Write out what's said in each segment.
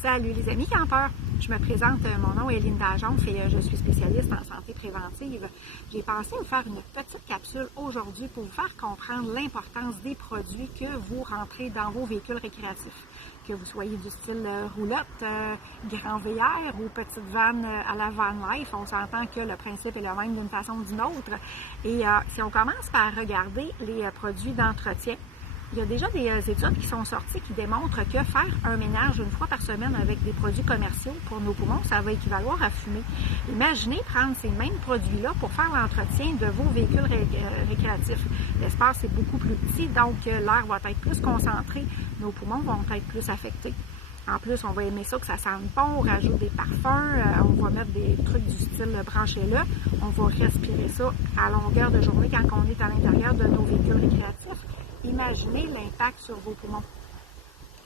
Salut les amis campeurs! Je me présente, mon nom est Linda Jonf et je suis spécialiste en santé préventive. J'ai pensé vous faire une petite capsule aujourd'hui pour vous faire comprendre l'importance des produits que vous rentrez dans vos véhicules récréatifs. Que vous soyez du style roulotte, grand VR ou petite vanne à la van life, on s'entend que le principe est le même d'une façon ou d'une autre. Et si on commence par regarder les produits d'entretien, il y a déjà des études qui sont sorties qui démontrent que faire un ménage une fois par semaine avec des produits commerciaux pour nos poumons, ça va équivaloir à fumer. Imaginez prendre ces mêmes produits-là pour faire l'entretien de vos véhicules récréatifs. L'espace est beaucoup plus petit, donc l'air va être plus concentré, nos poumons vont être plus affectés. En plus, on va aimer ça, que ça sente bon, on rajoute des parfums, on va mettre des trucs du style branchez-le, on va respirer ça à longueur de journée quand on est à l'intérieur de nos véhicules récréatifs. Imaginez l'impact sur vos poumons.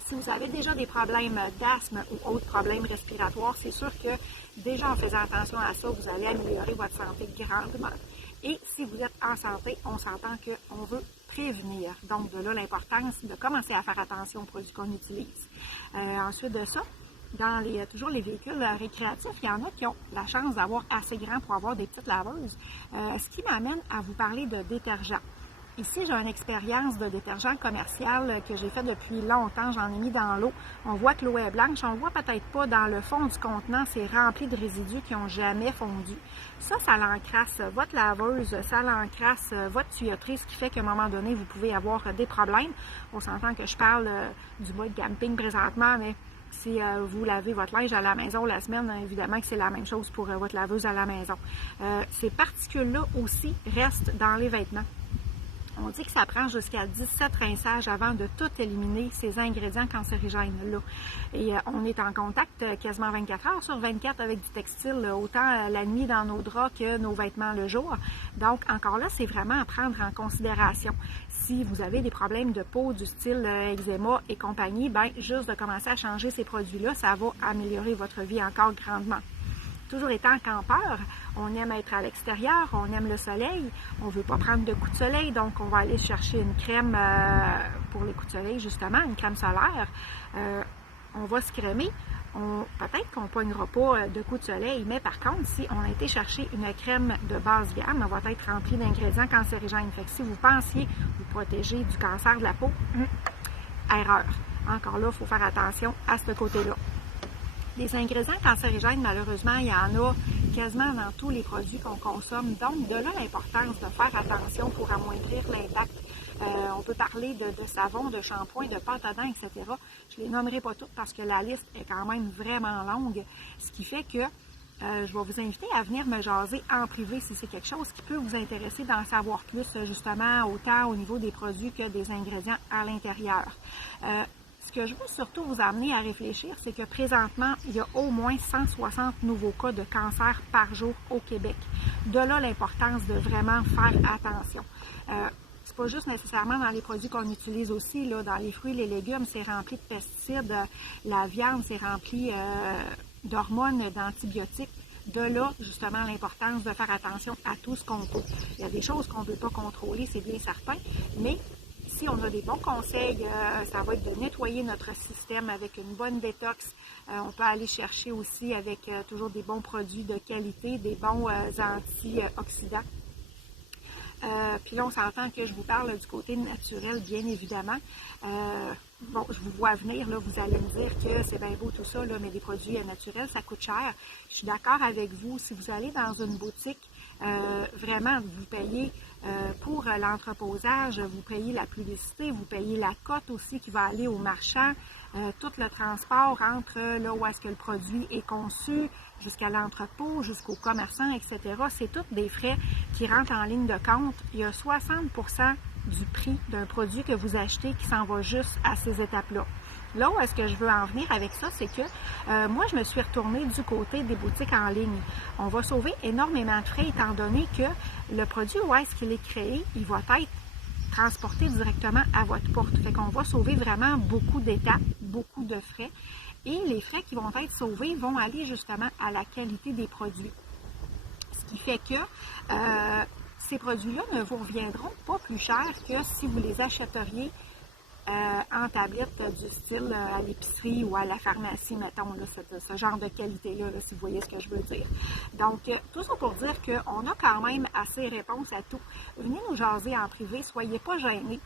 Si vous avez déjà des problèmes d'asthme ou autres problèmes respiratoires, c'est sûr que déjà en faisant attention à ça, vous allez améliorer votre santé grandement. Et si vous êtes en santé, on s'entend qu'on veut prévenir. Donc, de là l'importance de commencer à faire attention aux produits qu'on utilise. Ensuite de ça, dans toujours les véhicules récréatifs, il y en a qui ont la chance d'avoir assez grand pour avoir des petites laveuses. Ce qui m'amène à vous parler de détergents. Ici, j'ai une expérience de détergent commercial que j'ai fait depuis longtemps. J'en ai mis dans l'eau. On voit que l'eau est blanche. On ne voit peut-être pas dans le fond du contenant. C'est rempli de résidus qui n'ont jamais fondu. Ça l'encrasse votre laveuse, ça l'encrasse votre tuyauterie, ce qui fait qu'à un moment donné, vous pouvez avoir des problèmes. On s'entend que je parle du mode camping présentement, mais si vous lavez votre linge à la maison la semaine, évidemment que c'est la même chose pour votre laveuse à la maison. Ces particules-là aussi restent dans les vêtements. On dit que ça prend jusqu'à 17 rinçages avant de tout éliminer ces ingrédients cancérigènes-là. Et on est en contact quasiment 24 heures sur 24 avec du textile, autant la nuit dans nos draps que nos vêtements le jour. Donc, encore là, c'est vraiment à prendre en considération. Si vous avez des problèmes de peau du style eczéma et compagnie, bien, juste de commencer à changer ces produits-là, ça va améliorer votre vie encore grandement. Toujours étant campeur, on aime être à l'extérieur, on aime le soleil, on ne veut pas prendre de coups de soleil, donc on va aller chercher une crème pour les coups de soleil, justement, une crème solaire. On va se crémer. Peut-être qu'on ne pognera pas de coups de soleil, mais par contre, si on a été chercher une crème de basse gamme, elle va être remplie d'ingrédients cancérigènes. Fait que si vous pensiez vous protéger du cancer de la peau, erreur. Encore là, il faut faire attention à ce côté-là. Les ingrédients cancérigènes, malheureusement, il y en a quasiment dans tous les produits qu'on consomme. Donc, de là l'importance de faire attention pour amoindrir l'impact. On peut parler de savon, de shampoing, de pâte à dents, etc. Je ne les nommerai pas toutes parce que la liste est quand même vraiment longue. Ce qui fait que je vais vous inviter à venir me jaser en privé si c'est quelque chose qui peut vous intéresser d'en savoir plus, justement, autant au niveau des produits que des ingrédients à l'intérieur. Ce que je veux surtout vous amener à réfléchir, c'est que présentement, il y a au moins 160 nouveaux cas de cancer par jour au Québec. De là l'importance de vraiment faire attention. C'est pas juste nécessairement dans les produits qu'on utilise aussi, là, dans les fruits et les légumes, c'est rempli de pesticides, la viande, c'est rempli d'hormones, d'antibiotiques. De là, justement, l'importance de faire attention à tout ce qu'on peut. Il y a des choses qu'on ne peut pas contrôler, c'est bien certain, mais si on a des bons conseils, ça va être de nettoyer notre système avec une bonne détox. On peut aller chercher aussi avec toujours des bons produits de qualité, des bons antioxydants. Puis là, on s'entend que je vous parle du côté naturel, bien évidemment. Bon, je vous vois venir, là, vous allez me dire que c'est bien beau tout ça, là, mais des produits naturels, ça coûte cher. Je suis d'accord avec vous. Si vous allez dans une boutique, vraiment, vous payez pour l'entreposage, vous payez la publicité, vous payez la cote aussi qui va aller au marchand, tout le transport entre là où est-ce que le produit est conçu, jusqu'à l'entrepôt, jusqu'au commerçant, etc. C'est tous des frais qui rentrent en ligne de compte. Il y a 60% du prix d'un produit que vous achetez qui s'en va juste à ces étapes-là. Là où est-ce que je veux en venir avec ça, c'est que moi, je me suis retournée du côté des boutiques en ligne. On va sauver énormément de frais étant donné que le produit, où est-ce qu'il est créé, il va être transporté directement à votre porte. Fait qu'on va sauver vraiment beaucoup d'étapes, beaucoup de frais. Et les frais qui vont être sauvés vont aller justement à la qualité des produits. Ce qui fait que ces produits-là ne vous reviendront pas plus cher que si vous les achèteriez en tablette du style à l'épicerie ou à la pharmacie, mettons, là, ce genre de qualité-là, là, si vous voyez ce que je veux dire. Donc, tout ça pour dire qu'on a quand même assez réponse à tout. Venez nous jaser en privé, soyez pas gênés.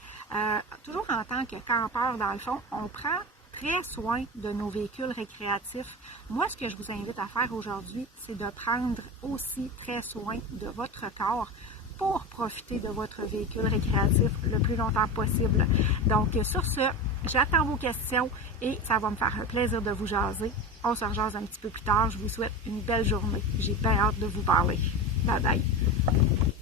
Toujours en tant que campeur, dans le fond, on prend très soin de nos véhicules récréatifs. Moi, ce que je vous invite à faire aujourd'hui, c'est de prendre aussi très soin de votre corps pour profiter de votre véhicule récréatif le plus longtemps possible. Donc, sur ce, j'attends vos questions et ça va me faire un plaisir de vous jaser. On se rejase un petit peu plus tard. Je vous souhaite une belle journée. J'ai bien hâte de vous parler. Bye bye!